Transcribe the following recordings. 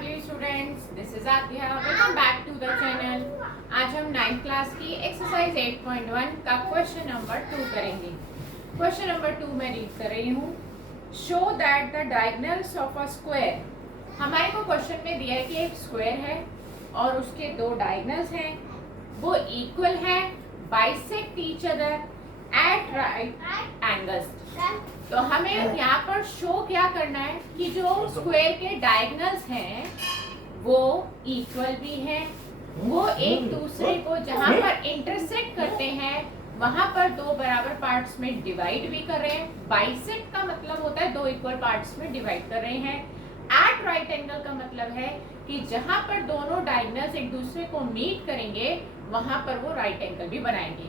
dear students, this is Adya. Welcome back to the channel. आज हम 9th class की exercise 8.1 का question number 2 करेंगे. क्वेश्चन नंबर 2 मैं रीड कर रही हूँ. Show that the diagonals of a square. हमारे को क्वेश्चन में दिया है कि एक स्क्वायर है और उसके दो डायगोनल्स हैं, वो इक्वल है, bisect each other at right angles. तो हमें यहाँ पर शो क्या करना है कि जो स्क्वायर के डायगोनल्स हैं वो इक्वल भी हैं, वो एक दूसरे को जहाँ पर इंटरसेक्ट करते हैं वहां पर दो बराबर पार्ट्स में डिवाइड भी कर रहे हैं. बाइसेक्ट का मतलब होता है दो इक्वल पार्ट्स में डिवाइड कर रहे हैं. एट राइट एंगल का मतलब है कि जहां पर दोनों डायगोनल्स एक दूसरे को मीट करेंगे वहां पर वो राइट एंगल भी बनाएंगे.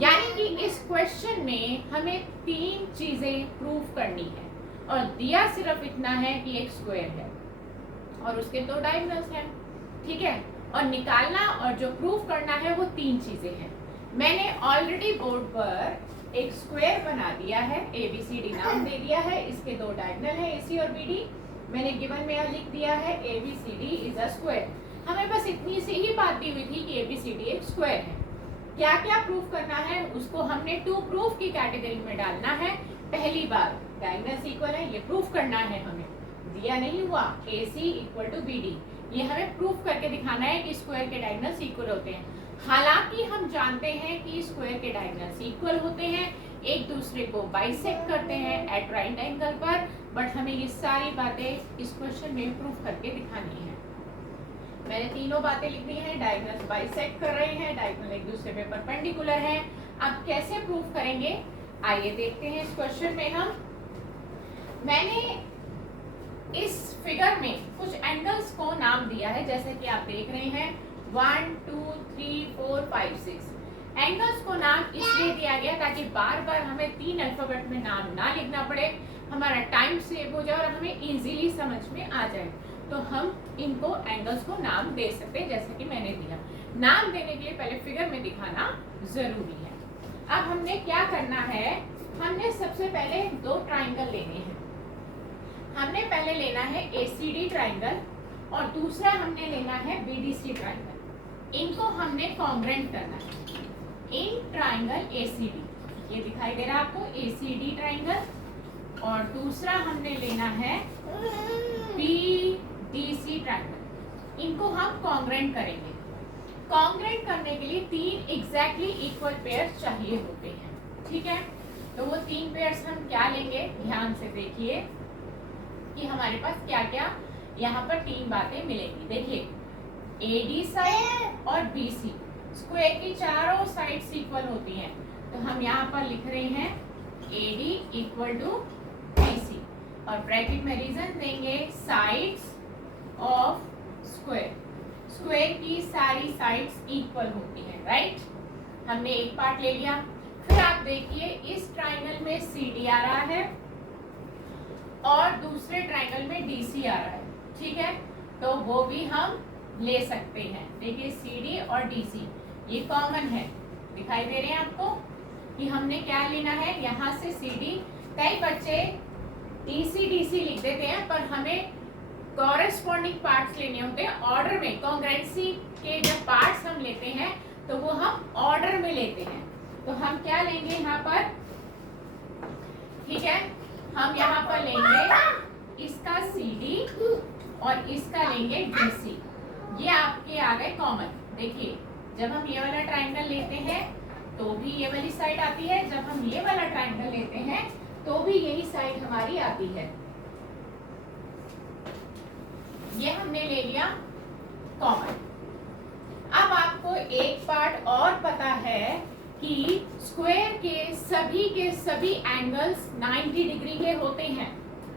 यानी कि इस क्वेश्चन में हमें तीन चीजें प्रूव करनी है और दिया सिर्फ इतना है कि एक स्क्वायर है और उसके दो डायगोनल्स हैं. ठीक है, और निकालना और जो प्रूव करना है वो तीन चीजें हैं. मैंने ऑलरेडी बोर्ड पर एक स्क्वायर बना दिया है, ABCD नाम दे दिया है, इसके दो डायगोनल है AC और BD. मैंने गिवन में लिख दिया है ABCD इज अ स्क्वायर. हमें बस इतनी सी ही बात दी हुई थी कि ABCD एक स्क्वायर है. क्या क्या प्रूफ करना है उसको हमने टू प्रूफ की कैटेगरी में डालना है. पहली बार डायगोनल्स इक्वल है, ये प्रूफ करना है. हमें दिया नहीं हुआ AC इक्वल टू BD, ये हमें प्रूफ करके दिखाना है कि स्क्वायर के डायगोनल्स इक्वल होते हैं. हालांकि हम जानते हैं कि स्क्वायर के डायगोनल्स इक्वल होते हैं, एक दूसरे को बाइसेक्ट करते हैं एट राइट एंगल पर, बट हमें ये सारी बातें इस क्वेश्चन में प्रूफ करके दिखानी है. मैंने तीनों बातें लिख दी हैं. डायगोनल्स बाइसेक्ट कर रहे हैं, डायगोनल एक दूसरे पे परपेंडिकुलर हैं. अब कैसे प्रूफ करेंगे आइए देखते हैं. इस क्वेश्चन में मैंने इस फिगर में कुछ एंगल्स को नाम दिया है, जैसे कि आप देख रहे हैं 1 2 3 4 5 6. एंगल्स को नाम इसलिए दिया गया ताकि बार बार हमें तीन अल्फाबेट में नाम ना लिखना पड़े, हमारा टाइम सेव हो जाए और हमें इजीली समझ में आ जाए. तो हम इनको एंगल्स को नाम दे सकते हैं जैसे कि मैंने दिया. नाम देने के लिए पहले फिगर में दिखाना जरूरी है. अब हमने क्या करना है, हमने सबसे पहले दो ट्राइंगल लेने हैं. हमने पहले लेना है ACD ट्राइंगल और दूसरा हमने लेना है BDC ट्राइंगल. इनको हमने कॉन्ग्रेंट करना है. इन ट्राइंगल ACD, ये दिखाई दे रहा है आपको ACD ट्राइंगल, और दूसरा हमने लेना है BDC ट्राइंगल. इनको हम कॉन्ग्रेंट करेंगे. कॉन्ग्रेंट करने के लिए तीन एग्जैक्टली इक्वल पेयर्स चाहिए होते हैं. ठीक है, तो वो तीन पेयर्स हम क्या लेंगे, ध्यान से देखिए कि हमारे पास क्या क्या यहाँ पर तीन बातें मिलेंगी. देखिए AD साइड और BC, स्क्वायर की चारों साइड्स इक्वल होती हैं, तो हम यहाँ पर लिख रहे हैं AD इक्वल टू BC और ब्रैकेट में रीजन देंगे साइड्स ऑफ स्क्वायर. स्क्वायर की सारी साइड्स इक्वल होती हैं, राइट. हमने एक पार्ट ले लिया. फिर आप देखिए इस ट्राइंगल में CD आ रहा है और दूसरे ट्राइंगल में DC आ रहा है. ठीक है, तो वो भी हम ले सकते हैं. देखिए CD और DC ये कॉमन है, दिखाई दे रहे हैं आपको कि हमने क्या लेना है. यहाँ से CD, कई बच्चे DC लिख देते हैं पर हमें कॉरेस्पॉन्डिंग पार्ट्स लेने होते हैं ऑर्डर में. कॉन्ग्रेंसी के जब पार्ट्स हम लेते हैं तो वो हम ऑर्डर में लेते हैं. तो हम क्या लेंगे यहाँ पर, ठीक है, हम यहाँ पर लेंगे इसका CD और इसका लेंगे DC. ये आपके आ गए कॉमन. देखिए जब हम ये वाला ट्राइंगल लेते हैं तो भी ये वाली साइड आती है, जब हम ये वाला ट्राइंगल लेते हैं तो भी यही साइड हमारी आती है. ये हमने ले लिया कॉमन. अब आपको एक पार्ट और पता है कि स्क्वायर के सभी एंगल्स 90 डिग्री के होते हैं.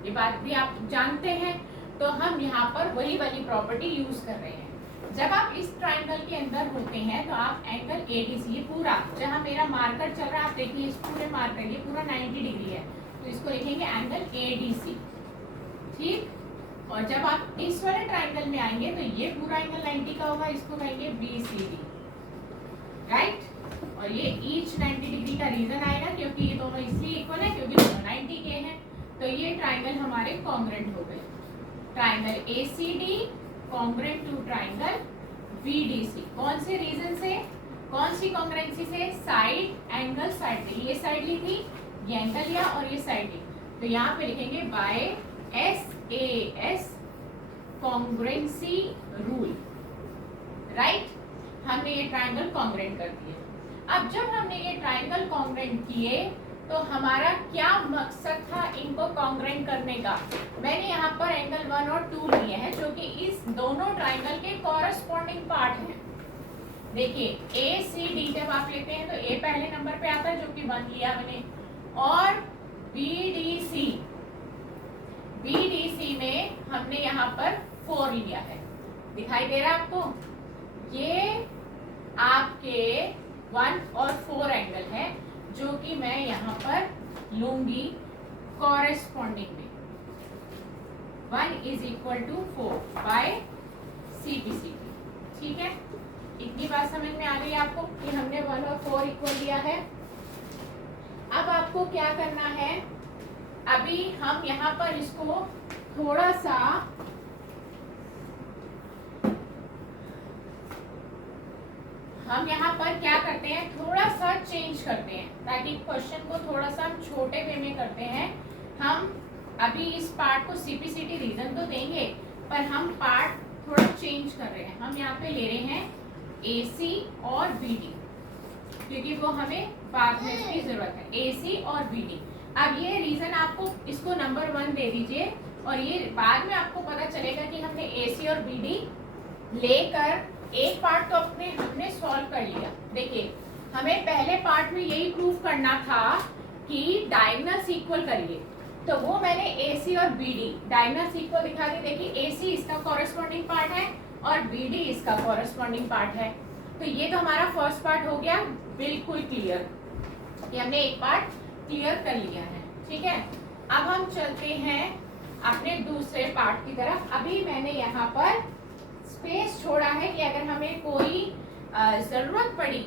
ये बात भी आप जानते हैं. तो हम यहाँ पर वही वाली प्रॉपर्टी यूज कर रहे हैं. जब आप इस ट्राइंगल के अंदर होते हैं तो आप एंगल ADC, ये पूरा जहाँ मेरा मार्कर चल रहा है आप देखिए इस पूरे मार्कर, ये पूरा 90 डिग्री है, तो इसको लिखेंगे एंगल ADC. ठीक, और जब आप इस वाले ट्राइंगल में आएंगे तो ये पूरा एंगल 90 का होगा, इसको कहेंगे BCD, राइट. और ये ईच 90 डिग्री का रीजन आएगा क्योंकि ये दोनों इसलिए इक्वल है क्योंकि दोनों 90 के हैं. तो ये ट्राइंगल हमारे कॉन्ग्रेंट हो गए. Triangle ACD congruent to triangle VDC। कौन से रीजन से, कौन सी कॉन्ग्रेंसी से, साइड एंगल साइड पे, ये साइड ली थी, ये एंगल लिया और ये साइड ली, तो यहाँ पे लिखेंगे by SAS congruency rule, right. हमने ये ट्राइंगल कॉन्ग्रेंट कर दिए। अब जब हमने ये ट्राइंगल कॉन्ग्रेंट किए तो हमारा क्या मकसद था इनको कॉन्ग्रेंट करने का। मैंने यहाँ पर एंगल 1 और 2 लिए हैं जो कि इस दोनों ट्राइंगल के कॉरेस्पॉन्डिंग पार्ट हैं। देखिए ACD जब आप लेते हैं तो A पहले नंबर पे आता है जो कि 1 लिया मैंने, और BDC में हमने यहाँ पर 4 लिया है। दिखाई दे रहा है आपको, ये आपके 1 और 4 एंगल है जो कि मैं यहाँ पर लूंगी कॉरेस्पॉन्डिंग में। 1 is equal to 4 by CPCD, ठीक है। इतनी बात समझ में आ गई आपको कि हमने 1 और 4 इक्वल लिया है। अब आपको क्या करना है, अभी हम यहाँ पर इसको थोड़ा सा हम यहाँ पर क्या करते हैं, थोड़ा सा चेंज करते हैं ताकि क्वेश्चन को थोड़ा सा हम छोटे वे में करते हैं। हम अभी इस पार्ट को CPCD रीजन तो देंगे पर हम पार्ट थोड़ा चेंज कर रहे हैं। हम यहाँ पे ले रहे हैं AC और BD क्योंकि वो हमें बाद में इसकी जरूरत है, AC और BD। अब ये रीजन आपको इसको नंबर 1 दे दीजिए और ये बाद में आपको पता चलेगा कि हमने AC और BD लेकर एक पार्ट तो हमने सॉल्व कर लिया। देखिए हमें पहले पार्ट में यही प्रूव करना था कि डायगोनल्स इक्वल करिए, तो वो मैंने AC और BD डायगोनल्स इक्वल दिखा दी। देखिए AC इसका कॉरेस्पॉन्डिंग पार्ट है और BD इसका कॉरेस्पॉन्डिंग पार्ट है। तो ये तो हमारा फर्स्ट पार्ट हो गया बिल्कुल क्लियर, कि हमने एक पार्ट क्लियर कर लिया है, ठीक है। अब हम चलते हैं अपने दूसरे पार्ट की तरफ। अभी मैंने यहाँ पर स्पेस छोड़ा है कि अगर हमें कोई जरूरत पड़ी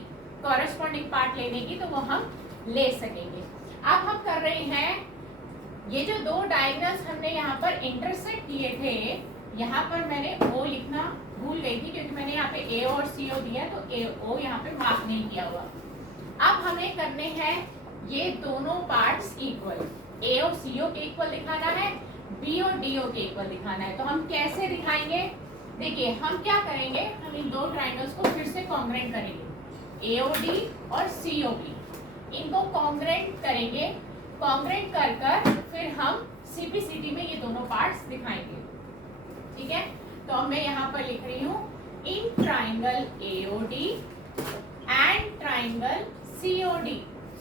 कॉरेस्पॉन्डिंग पार्ट लेने की तो वो हम ले सकेंगे। अब हम कर रहे हैं, ये जो दो डायगोनल्स हमने यहाँ पर इंटरसेक्ट किए थे, यहाँ पर मैंने O लिखना भूल गई थी क्योंकि मैंने यहाँ पे A और CO दिया तो O यहाँ पे मार्क नहीं किया हुआ। अब हमें करने हैं ये दोनों पार्ट्स इक्वल, A और CO के इक्वल दिखाना है, B और DO के इक्वल दिखाना है। तो हम कैसे दिखाएंगे, देखिए हम क्या करेंगे, हम इन दो ट्राइंगल्स को फिर से कॉन्ग्रेंट करेंगे, AOD और COB, इनको कॉन्ग्रेंट करेंगे। कॉन्ग्रेंट कर कर फिर हम CPCD में ये दोनों पार्ट्स दिखाएंगे, ठीक है। तो मैं यहाँ पर लिख रही हूँ in triangle AOD and triangle COD,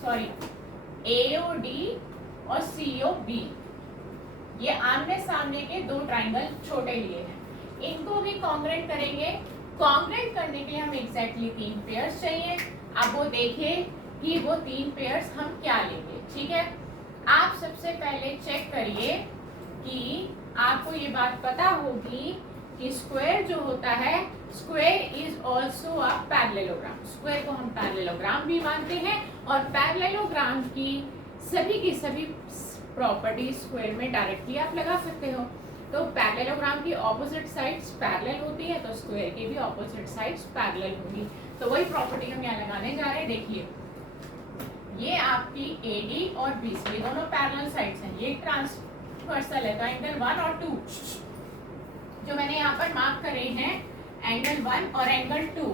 sorry AOD और COB, ये आमने सामने के दो ट्राइंगल छोटे लिए हैं, इनको भी कॉन्ग्रेंट करेंगे। कॉन्ग्रेंट करने के लिए हमें एग्जैक्टली 3 पेयर्स चाहिए। अब वो देखिए कि वो 3 पेयर्स हम क्या लेंगे, ठीक है। आप सबसे पहले चेक करिए कि आपको ये बात पता होगी कि स्क्वायर जो होता है, square is also a parallelogram. Square को हम पैरेललोग्राम भी मानते हैं और पैरेललोग्राम की सभी प्रॉपर्टी स्क्वायर में डायरेक्टली आप लगा सकते हो। तो पैरेललोग्राम की ऑपोजिट साइड्स पैरेलल होती है तो स्क्वायर की भी ऑपोजिट साइड्स पैरेलल होंगी। तो वही प्रॉपर्टी हम यहाँ लगाने जा रहे हैं। देखिए ये आपकी AD और BC, ये दोनों पैरेलल साइड्स हैं, ये ट्रांसवर्सल है। तो एंगल 1 और 2 जो मैंने यहाँ पर मार्क करे हैं, एंगल 1 और एंगल 2,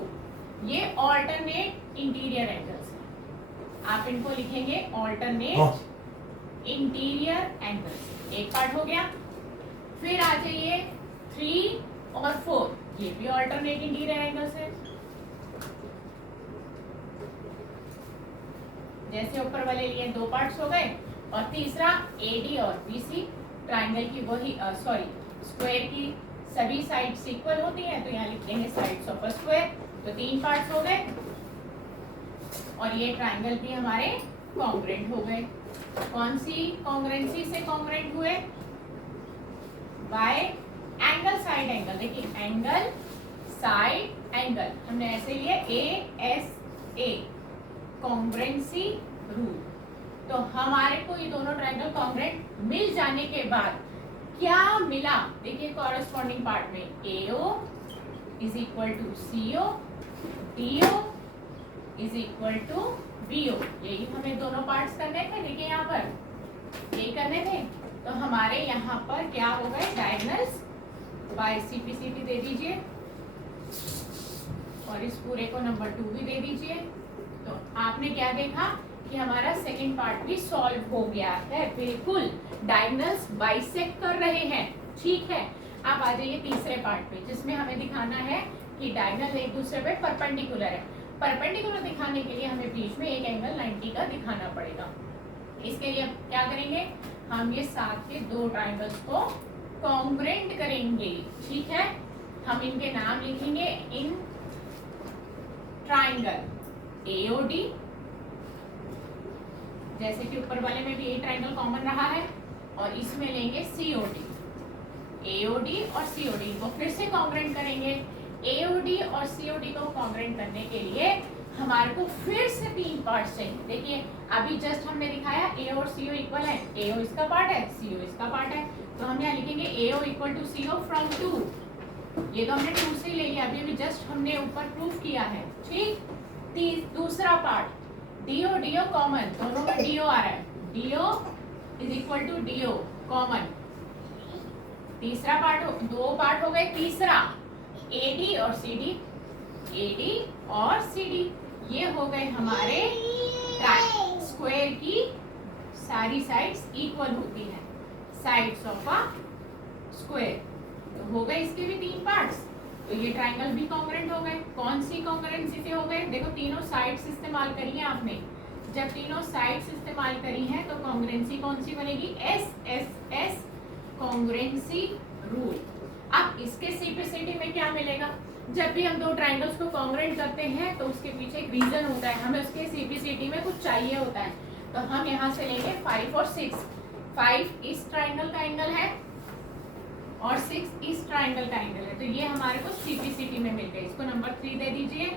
ये ऑल्टरनेट इंटीरियर एंगल्स हैं। आप इनको लिखेंगे ऑल्टरनेट इंटीरियर एंगल्स। एक पार्ट हो गया। फिर आ जाइए 3 और 4, ये भी ऑल्टरनेट इंटीरियर एंगल्स है। जैसे ऊपर वाले लिए 2 पार्ट्स हो गए। और तीसरा AD और BC, ट्राइंगल की वही स्क्वायर की सभी साइड्स इक्वल होती हैं तो यहाँ लिखते हैं साइड्स ऑफ अ स्क्वायर। तो 3 पार्ट्स हो गए और ये ट्राइंगल भी हमारे कॉन्ग्रेंट हो गए। कौन सी कॉन्ग्रेंसी से कॉन्ग्रेंट हुए, बाय एंगल साइड एंगल। देखिए एंगल साइड एंगल हमने ऐसे लिए ASA कॉन्ग्रेंसी रूल। तो हमारे को ये दोनों ट्राइंगल कॉन्ग्रेंट मिल जाने के बाद क्या मिला? देखिए कॉरेस्पॉन्डिंग पार्ट में AO is equal to CO, DO is equal to BO। यही हमें दोनों पार्ट्स करने थे। देखिए यहाँ पर यही करने थे। तो हमारे यहाँ पर क्या हो गए? डायगोनल्स बाय CP दे दीजिए और इस पूरे को नंबर 2 भी दे दीजिए। तो आपने क्या देखा कि हमारा सेकंड पार्ट भी सॉल्व हो गया है। बिल्कुल डायगोनल्स बाइसेक्ट कर रहे हैं। ठीक है, आप आ जाइए तीसरे पार्ट पे, जिसमें हमें दिखाना है कि डायगोनल एक दूसरे पे परपेंडिकुलर है। परपेंडिकुलर दिखाने के लिए हमें बीच में एक एंगल 90 का दिखाना पड़ेगा। इसके लिए हम क्या करेंगे? हम ये साथ के दो ट्राइंगल्स को कॉन्ग्रुएंट करेंगे। ठीक है, हम इनके नाम लिखेंगे इन ट्राइंगल AOD, जैसे कि ऊपर वाले में भी ये ट्राइंगल कॉमन रहा है, और इसमें लेंगे COD। AOD और COD को फिर से कॉन्ग्रुएंट करेंगे। AOD और COD को कॉन्ग्रुएंट करने के लिए हमारे को फिर से 3 पार्ट चाहिए। देखिए अभी जस्ट हमने दिखाया AO और CO इक्वल है। AO इसका पार्ट है, CO इसका पार्ट है, तो हम यहाँ लिखेंगे AO equal to CO from 2। ये तो हमने 2 से ले लिया, अभी जस्ट हमने ऊपर प्रूफ किया है। ठीक, दूसरा पार्ट DO कॉमन, दोनों में DO आ रहा है। DO is equal to DO common. तीसरा पार्ट, 2 पार्ट हो गए। तीसरा AD और CD, AD और CD, ये हो गए हमारे स्क्वायर की सारी साइड्स इक्वल होती है, साइड्स ऑफ अ स्क्वायर। तो हो गए इसके भी 3 पार्ट्स। तो ये ट्राइंगल भी कॉन्ग्रुएंट हो गए। कौन सी कॉन्ग्रुएंसी से हो गए? देखो तीनों साइड्स इस्तेमाल करी है आपने। जब तीनों साइड्स इस्तेमाल करी हैं तो कॉन्ग्रुएंसी कौन सी बनेगी? SSS congruency rule. अब इसके सिंप्लिसिटी में क्या मिलेगा? जब भी हम दो ट्राइंगल्स को कॉन्ग्रुएंट करते हैं तो उसके पीछे एक रीजन होता है, हमें उसके सिंप्लिसिटी में कुछ चाहिए होता है। तो हम यहाँ से लेंगे 5 और 6। 5 इस ट्राइंगल का एंगल है और 6 इस ट्राइंगल का एंगल है, तो ये हमारे को सिंप्लिसिटी में मिल गई। इसको नंबर 3 दे दीजिए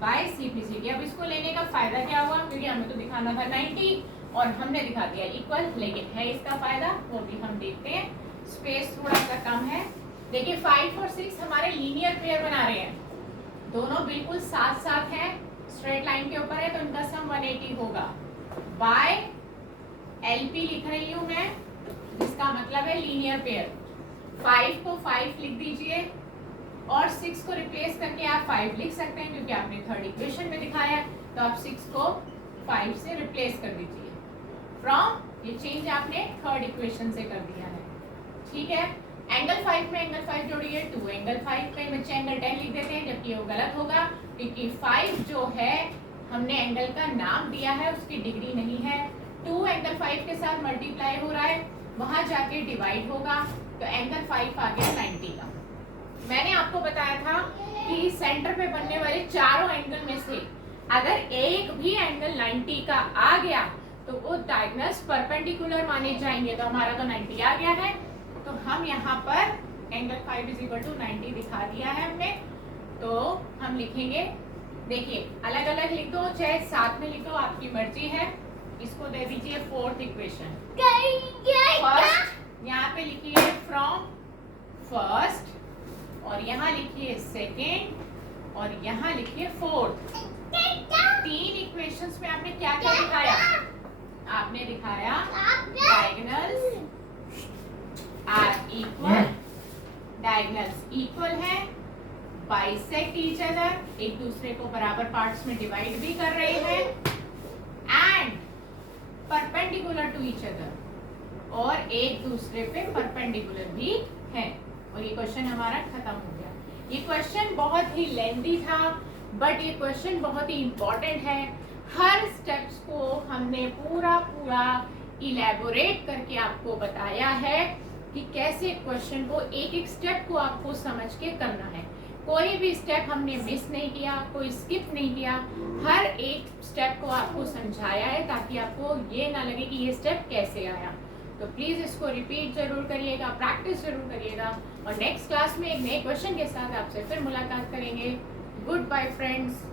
बाय सिंप्लिसिटी। अब इसको लेने का फायदा क्या हुआ? क्योंकि हमें तो दिखाना था 90 और हमने दिखा दिया इक्वल, लेकिन है इसका फायदा, वो भी हम देखते हैं। स्पेस थोड़ा सा कम है। देखिए 5 और 6 हमारे लीनियर पेयर बना रहे हैं, दोनों बिल्कुल साथ साथ हैं, स्ट्रेट लाइन के ऊपर है, तो इनका सम 180 होगा। बाय LP लिख रही हूं मैं, जिसका मतलब है लीनियर पेयर। 5 को 5 लिख दीजिए और 6 को रिप्लेस करके आप 5 लिख सकते हैं, क्योंकि आपने थर्ड इक्वेशन में दिखाया है। तो आप 6 को 5 से रिप्लेस कर दीजिए फ्रॉम, ये चेंज आपने थर्ड इक्वेशन से कर दिया है। ठीक है, एंगल 5 में एंगल 5 जोड़िए, 2 एंगल 5 पे बच्चे एंगल 10 लिख देते हैं, जबकि वो गलत होगा, क्योंकि 5 जो है हमने एंगल का नाम दिया है, उसकी डिग्री नहीं है। 2 एंगल 5 के साथ मल्टीप्लाई हो रहा है, वहां जाके डिवाइड होगा, तो एंगल 5 आ गया 90 का। मैंने आपको बताया था कि सेंटर पे बनने वाले चारों एंगल में से अगर एक भी एंगल 90 का आ गया तो वो डायगोनल्स परपेंडिकुलर माने जाएंगे। तो हमारा तो 90 आ गया है, तो हम यहाँ पर एंगल 5 इज इक्वल टू 90 दिखा दिया है हमने। तो हम लिखेंगे, देखिए अलग अलग लिख दो चाहे साथ में लिख दो, आपकी मर्जी है। इसको दे दीजिए फोर्थ इक्वेशन। फर्स्ट यहाँ पे लिखिए फ्रॉम फर्स्ट, और यहाँ लिखिए सेकेंड, और यहाँ लिखिए फोर्थ। 3 इक्वेशंस में आपने क्या क्या दिखाया? आपने दिखाया diagonals are equal, diagonals equal है, बाइसेक्ट ईच अदर, एक दूसरे को बराबर पार्ट्स में डिवाइड भी कर रहे हैं, and perpendicular to each other, और एक दूसरे पे परपेंडिकुलर भी है। और ये क्वेश्चन हमारा खत्म हो गया। ये क्वेश्चन बहुत ही लेंथी था, बट ये क्वेश्चन बहुत ही इंपॉर्टेंट है। हर स्टेप्स को हमने पूरा इलेबोरेट करके आपको बताया है कि कैसे क्वेश्चन को एक एक स्टेप को आपको समझ के करना है। कोई भी स्टेप हमने मिस नहीं किया, कोई स्किप नहीं किया, हर एक स्टेप को आपको समझाया है, ताकि आपको ये ना लगे कि ये स्टेप कैसे आया। तो प्लीज़ इसको रिपीट जरूर करिएगा, प्रैक्टिस जरूर करिएगा, और नेक्स्ट क्लास में एक नए क्वेश्चन के साथ आपसे फिर मुलाकात करेंगे। Good bye friends.